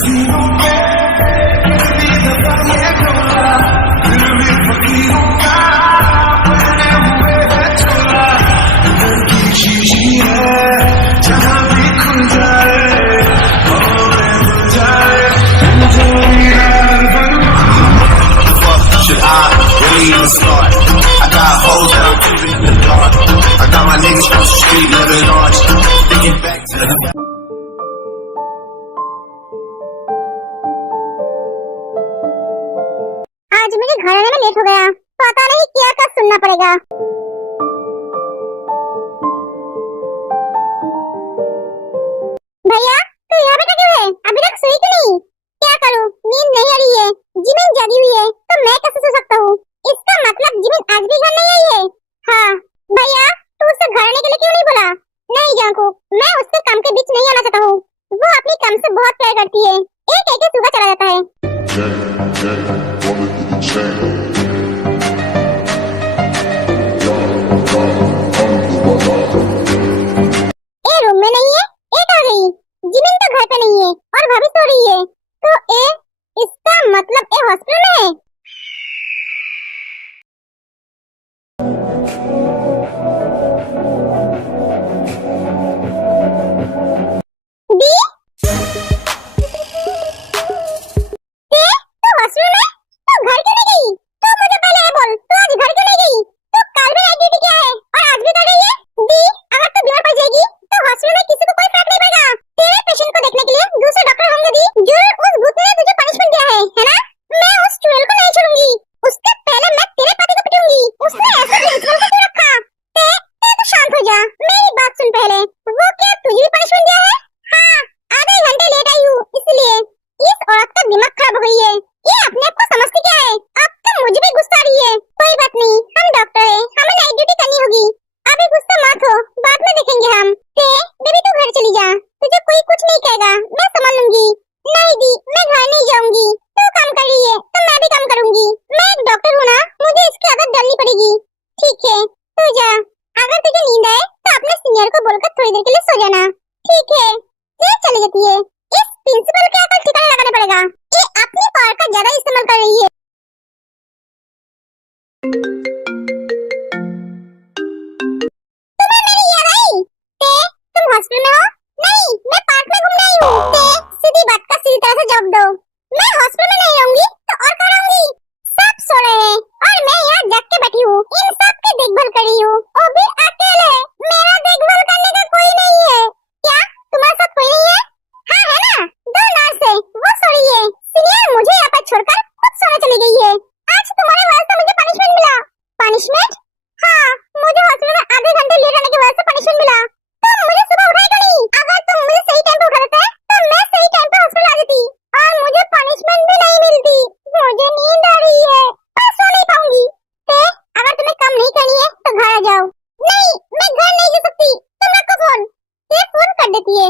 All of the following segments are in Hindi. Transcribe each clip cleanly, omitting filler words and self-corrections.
Should I really even start? I got hoes that I'm keeping in the dark. I got my niggas from the street living large. Thinking back to the आज मुझे घर आने में लेट हो गया, पता नहीं क्या क्या सुनना पड़ेगा। भैया तू यहाँ पे क्यों है? अभी तक सोई क्यों नहीं? क्या करूँ, नींद नहीं आ रही है, जिमिन जागी हुई है तो मैं कैसे सो सकता हूँ? इसका मतलब जिमिन आज भी घर नहीं आई है। हाँ भैया तू उससे घर आने के लिए क्यों नहीं बोला? नहीं जानकू, मैं उससे काम के बीच नहीं आना चाहता हूँ, वो अपनी काम से बहुत प्यार करती है, एक एक सुबह चला जाता है। ए रूम में नहीं है, एक आ गई, जिमिन तो घर पे नहीं है और भाभी सो रही है, तो इसका मतलब हॉस्पिटल में है। दी तो हॉस्पिटल में, तो घर क्यों नहीं गई? तो मुझे पहले ये बोल, तो आज घर क्यों नहीं गई? तो कल भी नाइट ड्यूटी किया है और आज भी कर रही है। दी अगर तू बीमार पड़ जाएगी तो हॉस्पिटल में किसी को कोई फर्क नहीं पड़ेगा, तेरे पेशेंट को देखने के लिए दूसरे डॉक्टर होंगे। दी जरूर उस भूत ने तुझे पनिशमेंट दिया है ना? मैं उस चुड़ैल को नहीं छोड़ूंगी, उसके पहले मैं तेरे पति को पिटूंगी, उसने ऐसे प्रिंसिपल को क्यों रखा? ते तो शांत हो जा, मेरी बात सुन पहले, वो क्या तुझे भी पनिशमेंट दिया है? हाँ आधे घंटे लेट आई हूँ इसलिए। इस औरत का दिमाग खराब हो गई है, ये अपने आप को समझती क्या है? अब तो मुझे भी गुस्सा आ रही है। कोई बात नहीं, हम डॉक्टर हैं, हमें नाइट ड्यूटी करनी होगी, अभी गुस्सा मत हो, बाद में देखेंगे हम। बेबी तू घर चली जा, तुझे कोई कुछ नहीं कहेगा, मैं संभाल लूंगी। नहीं दी मैं घर नहीं जाऊंगी, तू काम कर रही है तो मैं भी काम करूंगी, मैं एक डॉक्टर हूँ ना, मुझे इसकी आदत डालनी पड़ेगी। ठीक है तू जा, अगर तुझे नींद आए तो अपने सीनियर को बोलकर थोड़ी देर के लिए सो जाना। ठीक है ये चली जाती है। इस प्रिंसिपल के अकल ठिकाने लगाना पड़ेगा, ये अपनी पावर का ज्यादा इस्तेमाल कर रही है। तुम्हें मेरी याद आई? तुम हॉस्पिटल में हो? नहीं मैं पार्क में घूमने आई हूँ। सीधी बात का सीधी तरह से जवाब दो, मैं हॉस्पिटल में नहीं रहूंगी तो और कहाँ रहूंगी? सब सो रहे हैं और मैं यहाँ जाग के बैठी हूँ, इन सब की देखभाल कर रही हूँ, वो भी अकेले, मेरा देखभाल करने का कोई नहीं है। क्या तुम्हारे साथ कोई नहीं है? हाँ है ना, दो नर्स है, वो सो रही है, सीनियर मुझे यहाँ पर छोड़कर खुद सोने चली गई है। आज तुम्हारे वजह से मुझे पनिशमेंट मिला। पनिशमेंट? हाँ मुझे हॉस्पिटल में आधे घंटे लेट आने की वजह से पनिशमेंट मिला। तुम मुझे सुबह उठाए क्यों नहीं? अगर तुम मुझे सही टाइम पे उठा देते तो मैं सही टाइम पे हॉस्पिटल आ जाती और मुझे पनिशमेंट भी नहीं मिलती। मुझे नींद आ रही है, मैं सो नहीं पाऊंगी। अगर तुम्हें काम नहीं करनी है तो घर आ जाओ। नहीं मैं घर नहीं जा सकती, तुम रखो फोन। ये फोन कर देती है।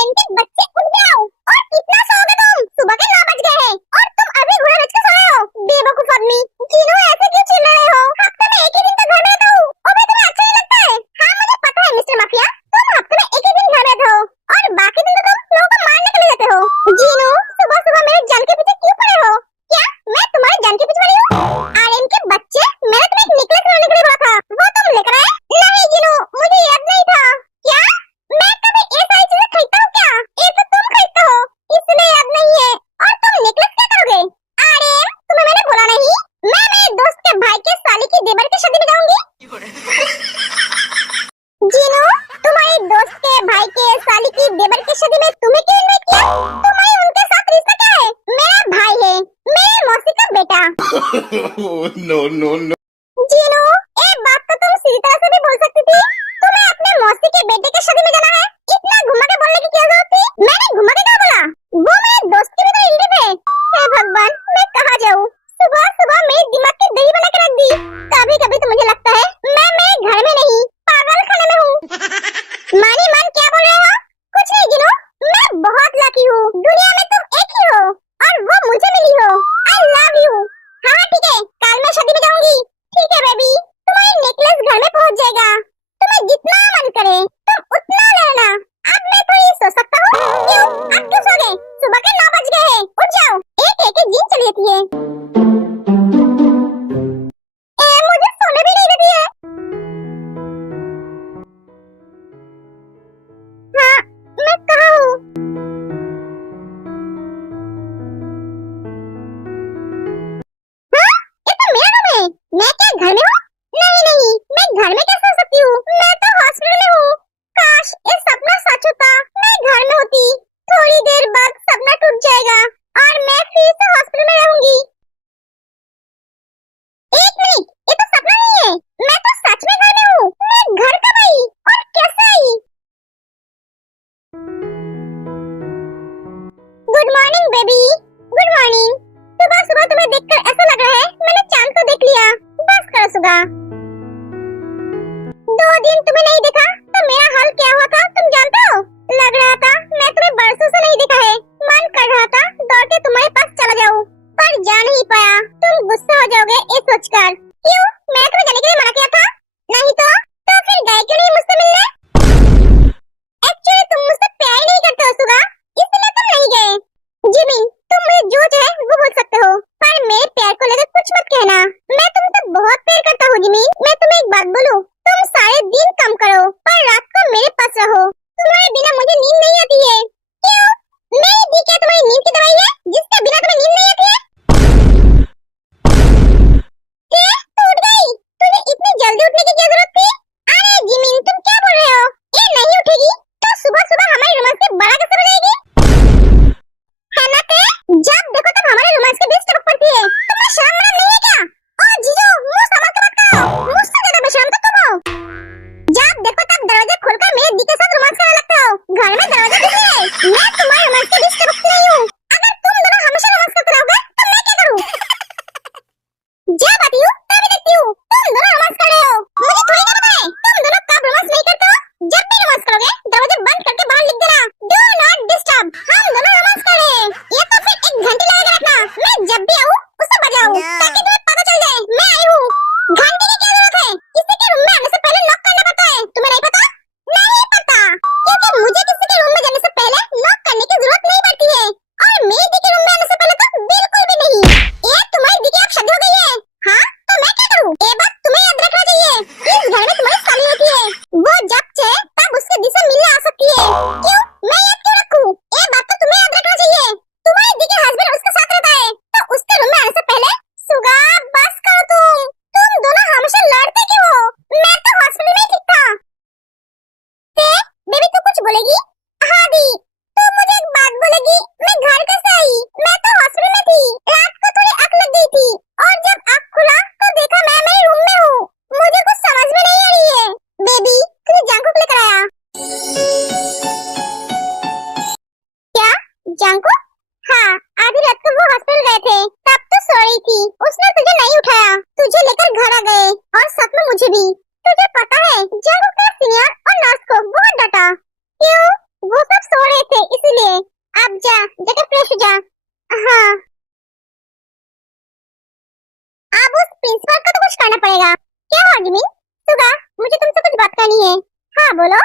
इनके बच्चे उठ जाओ, और कितना सोओगे तुम? सुबह के 9 बज गए हैं और तुम अभी घोड़ा बेच के सो रहे हो। बेवकूफ आदमी, जीनू ऐसे क्यों चिल्ला रहे हो? हफ्ते में एक ही दिन तो घर में रहता हूँ, और भी तुम्हें अच्छा नहीं लगता है? हाँ मुझे पता है मिस्टर माफिया, तुम हफ्ते में एक ही दिन घर रहते हो और बाकी दिन तो तुम लोगों को मारने के लिए जाते हो। जीनू सुबह सुबह मेरे जान के पीछे क्यों पड़े हो? क्या मैं तुम्हारे जान के पीछे पड़ी हूँ? आर्यन के बच्चे, मैंने तुम्हें एक नेकलेस लाने के लिए बोला था, वो तुम लेकर आए? नहीं जीनू मुझे याद नहीं था। क्या मैं कभी ये सारी चीजें खरीदता हूँ क्या? ये तो तुम खरीदते हो, इसलिए याद नहीं है। और तुम नेकलेस क्या करोगे? अरे तुम्हें मैंने बोला नहीं, मैं मेरे दोस्त के भाई के साली की देवर की शादी में जाऊंगी। जीनू तुम्हारे दोस्त के भाई के साली की देवर की शादी में तुम्हें क्यों इनवाइट किया? तुम्हारे उनके साथ रिश्ता क्या है? मेरा भाई है, मेरे मौसी का बेटा। No no no. जीनू एक बात तो तुम सीधी तरह से भी बोल सकती थी, तुम्हें अपने मौसी के बेटे की शादी में जाना है, इतना घुमा के बोलने की क्या जरूरत थी? मैंने घुमा के क्या बोला? वो मेरे दोस्त की भी तो इंगित है। हे भगवान मैं कहाँ जाऊँ? सुबह सुबह मेरे दिमाग की दही बना के रख दी। कभी कभी तो मुझे लगता है मैं मेरे घर में नहीं पागल खाने में हूँ। मानी मान क्या बोल रहे हो? कुछ नहीं जीनू, मैं बहुत लकी हूँ, दुनिया में तुम एक ही हो और वो मुझे मिली हो। I love you. हाँ ठीक है, कल मैं शादी में जाऊंगी। ठीक है बेबी, तुम्हारी नेकलेस घर में पहुंच जाएगा। सुगा। 2 दिन तुम्हें नहीं देखा तो मेरा हाल क्या हुआ था तुम जानते हो? लग रहा था मैं तुम्हें बरसों से नहीं देखा है। मन कर रहा था दौड़ के तुम्हारे पास चला जाऊं, पर जा नहीं पाया। तुम गुस्सा हो जाओगे ये सोचकर। क्यों? मैं तुम्हें जाने के लिए मना किया था? नहीं तो फिर गए क्यों नहीं मुझसे मिलने? एक्चुअली तुम मुझसे प्यार नहीं करते हो सुगा, इसलिए तुम नहीं गए। जिमी, तुम मुझे जो चाहे वो बोल सकते हो, पर मेरे प्यार को लेकर कुछ मत कहना। मैं तुमसे बहुत प्यार करता हूँ जिमी। मैं तुम्हें एक बात बोलूं, तुम सारे दिन काम करो पर रात को मेरे पास रहो। तुम्हारे बिना मुझे नींद नहीं आती है। क्यों? मेरी दी क्या तुम्हारी नींद की दवाई है जिसके बिना तुम्हें नींद नहीं आती है? तू उठ गई? तुझे इतनी जल्दी उठने की क्या जरूरत थी? अरे जिमी, तुम क्या बोल रहे हो? ये नहीं उठेगी तो सुबह सुबह हमारी रोमांस की बड़ा कैसे बजाएगी? है ना ते? जब देखो तब हमारे रोमांस के बीच टपक पड़ती है। तुम्हें शर्म नहीं है क्या? ओ जीजू, मुंह संभाल के बात करो। मुझसे ज्यादा बेशर्म तो तुम हो। जब देखो तब दरवाजे खोलकर मेरे दी के साथ रोमांस करने लगते हो। घर में दरवाजा किसने है? मैं तुम्हारे रोमांस के बीच टपकती नहीं हूँ। अगर तुम दोनों हमेशा रोमांस करते रहोगे तो मैं क्या करूँ? जब आती हूँ तभी देखती हूँ तुम दोनों रोमांस कर रहे हो। मुझे थोड़ी ना पता है तुम दोनों कब रोमांस नहीं करते हो। जब भी रोमांस करोगे दरवाजे बंद करके बाहर लिख देना, डू नॉट डिस्टर्ब। हम दोनों रोमांस कर रहे हैं। ये तो फिर 1 घंटे लगा के रखना। मैं जब भी आऊँ उसे बजाऊँ ताकि तुम्हें पता चल जाए मैं आई हूँ। घंटे की क्या जरूरत है? किसी के रूम में आने से पहले नॉक करना पड़ता है। तुम्हें नहीं पता? नहीं पता, क्योंकि मुझे किसी के रूम में जाने से पहले नॉक करने की जरूरत नहीं पड़ती है, और मेरी दी के रूम में आने से पहले तो बिल्कुल भी नहीं। ये तुम्हारी दी की अब शादी हो गई है। हाँ, तो मैं क्या करूँ? ये बात तुम्हें याद रखना चाहिए। इस घर में तुम्हारी साली होती है, वो जब चाहे तब उसके दी से मिलने आ सकती है। क्यों? मैं याद क्यों रखूं? ये बात तो तुम्हें याद रखना चाहिए। तुम्हारी दी के हस्बैंड उसके साथ रहता है, तो उसके रूम में आने से पहले सुगा बस करो। तुम दोनों हमेशा लड़ते क्यों हो? मैं तो हॉस्पिटल में ठीक था। बेबी तू कुछ बोलेगी? हाँ दी, तू मुझे एक बात बोलेगी? मैं घर कैसे आई? मैं तो हॉस्पिटल में थी। रात को थोड़ी आँख लग गई थी और जब आँख खुला तो देखा मैं मेरे रूम में हूँ। मुझे कुछ समझ में नहीं आ रही है। बेबी तूने जंकुक लेकर आया क्या? जंकुक? हाँ, आधी रात को वो हॉस्पिटल गए थे, तब तो सो रही थी। उसने तुझे नहीं उठाया, तुझे लेकर घर आ गए और साथ में मुझे भी। तुझे पता है जंकुक ने सीनियर और नर्स को बहुत डांटा। क्यों? वो सब सो रहे थे इसीलिए। अब जाकर फ्रेश हो जा। हाँ, अब उस प्रिंसिपल को तो कुछ करना पड़ेगा। क्या हुआ जिमी? सुगा, मुझे तुमसे कुछ बात करनी है। हाँ बोलो।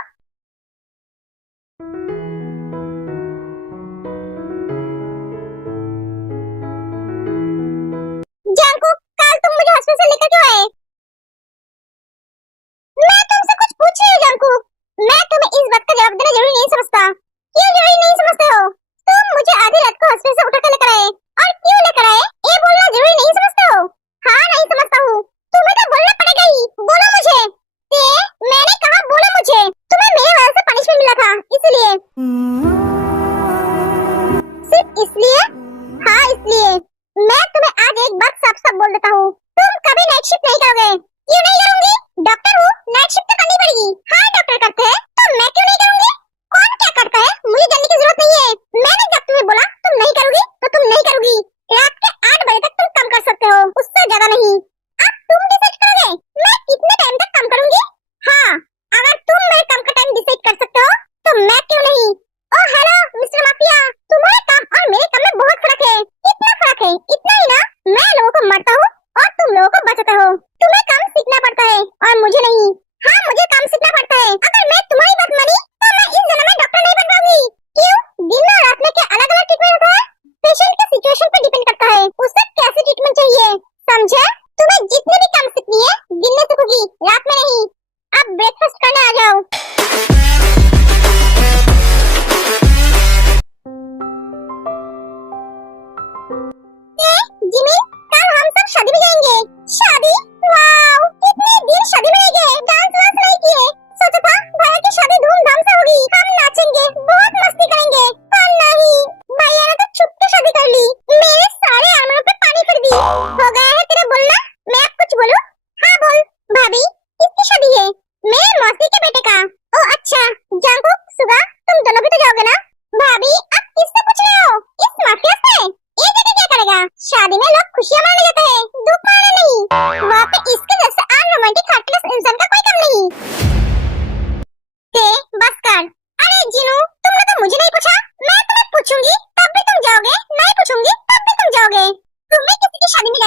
जंकुक, कल तुम मुझे हॉस्पिटल से लेकर क्यों आए? मैं तुमसे कुछ पूछ रही हूँ जंकुक। मैं तुम्हें इस बात का जवाब देना जरूरी नहीं समझता। क्यों जरूरी नहीं समझते हो? तुम मुझे आधी रात को हॉस्पिटल से उठा कर लेकर आए, और क्यों लेकर आए ये बोलना जरूरी नहीं समझते हो? हाँ नहीं समझता हूँ। तुम्हें तो बोलना पड़ेगा ही। बोलो मुझे। मैंने कहा बोलो मुझे। तुम्हें मेरी वजह से पनिशमेंट मिला था इसलिए। सिर्फ इसलिए? हाँ इसलिए। मैं तुम्हें आज एक बात साफ साफ बोल देता हूँ, तुम कभी नाइट शिफ्ट नहीं करोगे। क्यों नहीं करूंगी? डॉक्टर हूँ, नाइट शिफ्ट तो करनी पड़ेगी। हाँ डॉक्टर करते हैं, तो मैं क्यों नहीं करूंगी? कौन क्या करता है मुझे जानने की जरूरत नहीं है। मैंने जब तुम्हें बोला तुम नहीं करोगी तो तुम नहीं करोगी। रात के 8 बजे तक तुम काम कर सकते हो, उससे ज्यादा नहीं। अब तुम डिसाइड करोगे मैं कितने टाइम तक काम करूंगी। हाँ, अगर तुम मेरे काम का टाइम डिसाइड कर सकते हो तो मैं क्यों नहीं। ओ हेलो मिस्टर माफिया, तुम्हारे काम और मेरे काम में बहुत फर्क है। कितना फर्क है? इतना ही ना, मैं लोगों को मारता हूँ और तुम लोगों को बचाते हो। तुम्हें काम सीखना पड़ता है और मुझे नहीं। हाँ मुझे काम सीखना पड़ता है। अगर मैं तुम्हारी बात मानी तो मैं इस जन्म में डॉक्टर नहीं बन पाऊंगी। क्यों? दिन और रात में क्या अलग अलग ट्रीटमेंट होता है? पेशेंट के सिचुएशन पर डिपेंड करता है उसे कैसे ट्रीटमेंट चाहिए, समझे? तुम्हें जितने भी काम सीखनी है दिन में सीखोगी, रात में नहीं। अब ब्रेकफास्ट करने आ जाओ। जिमी, कल हम सब शादी में जाएंगे। शादी? वाव, कितने दिन शादी में गए, डांस वांस नहीं किए। सोचा था भैया की शादी धूमधाम से होगी, हम नाचेंगे, बहुत मस्ती करेंगे, पर नहीं, भैया ने तो छुप के शादी कर ली। मेरे सारे आर्मरों पे पानी फिर दी। हो गया है तेरा बोलना? मैं अब कुछ बोलूं? हाँ बोल। भाभी, किसकी शादी है? मेरे मौसी के बेटे का। ओ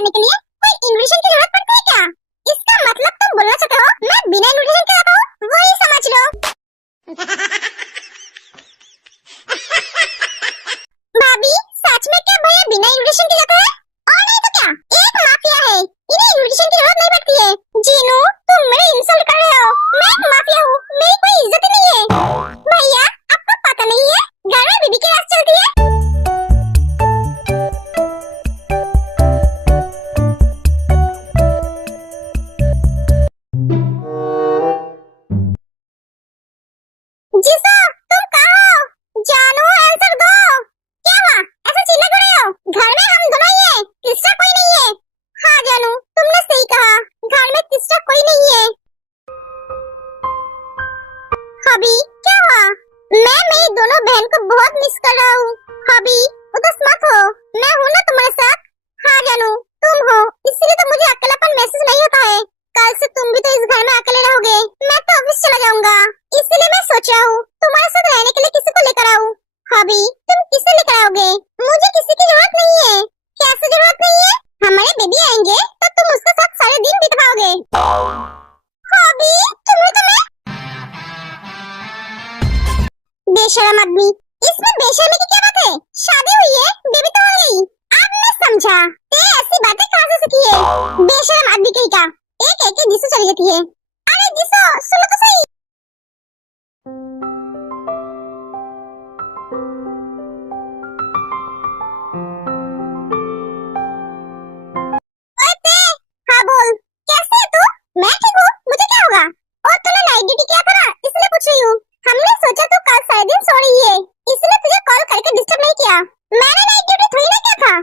करने के लिए कोई इन्विटेशन की जरूरत पड़ती है क्या? इसका मतलब तुम बोलना चाहते हो मैं बिना इन्विटेशन के आता हूँ? वही समझ लो। भाभी सच में क्या भैया बिना इन्विटेशन के जाता है? और नहीं तो क्या, एक माफिया है, इन्हें इन्विटेशन की जरूरत नहीं पड़ती है। जीनू तुम मेरे इंसल्ट कर रहे हो, मैं एक माफिया हूँ, मेरी कोई इज्जत ही नहीं है। भैया आपको पता नहीं है घर में बीबी की राज चलती है। जीसो तुम कहाँ हो? जानू आंसर दो। क्या हुआ, ऐसे चिल्ला क्यों रहे हो? घर में हम दोनों ही हैं, तीसरा कोई नहीं है। हाँ जानू तुमने सही कहा, घर में तीसरा कोई नहीं है। हबी क्या हुआ? मैं मेरी दोनों बहन को बहुत मिस कर रहा हूँ। हबी उदास मत हो, मैं हूँ ना तुम्हारे साथ। हाँ जानू तुम हो, इसलिए तो मुझे अकेलापन महसूस नहीं होता है। कल से तुम भी तो इस घर में अकेले रहोगे, मैं तो ऑफिस चला जाऊंगा, इसलिए मैं सोच रहा हूँ तुम्हारे साथ रहने के लिए किसी को लेकर आऊँ। हबी तुम किसे लेकर आओगे? मुझे किसी की जरूरत नहीं है। कैसे जरूरत नहीं है? हमारे बेबी आएंगे तो तुम उसके साथ सारे दिन बिताओगे। हबी तुम्हें तो मैं बेशरम आदमी, इसमें बेशर्मी की क्या बात है? शादी हुई है, बेबी तो हो गई। अब मैं समझा, ते ऐसी बातें कहाँ से सीखी है? बेशरम आदमी कहीं का, एक एक जिसो चली जाती है। अरे जिसो सुनो तो सही। ओए ते, हाँ बोल, कैसे है तू? मैं ठीक हूँ, मुझे क्या होगा? और तूने नाइट ड्यूटी किया था ना, इसलिए पूछ रही हूँ। हमने सोचा तू कल सारे दिन सो रही है, इसलिए तुझे कॉल करके डिस्टर्ब नहीं किया। मैंने नाइट ड्यूटी थोड़ी ना किया था।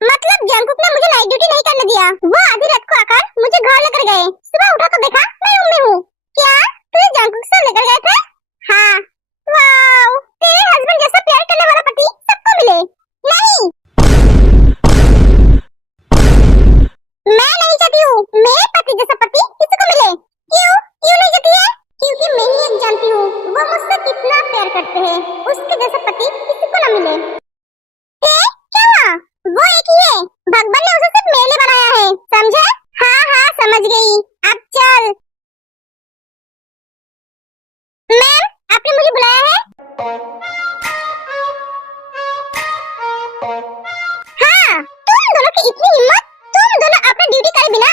मतलब जंकुक ने मुझे नाइट ड्यूटी नहीं करने दिया। वो आधी रात को आकर मुझे घर लेकर गए, सुबह उठा तो देखा मैं रूम में हूँ। क्या तुझे जंकुक से लेकर गए थे? हाँ। वाओ, तेरे हस्बैंड जैसा प्यार करने वाला पति सबको मिले। नहीं, मैं नहीं चाहती हूँ मेरे पति जैसा पति किसी को मिले। क्यों क्यों नहीं चाहती है? क्योंकि मैं ही एक जानती हूँ वो मुझसे कितना प्यार करते हैं, उसके जैसा पति किसी को न मिले। क्या हुआ? वो एक ही है, भगवान ने उसे सिर्फ मेरे लिए बनाया है, समझे? हाँ हाँ समझ गई, अब चल। मैम आपने मुझे बुलाया है? हाँ, तुम दोनों की इतनी हिम्मत, तुम दोनों अपनी ड्यूटी करे बिना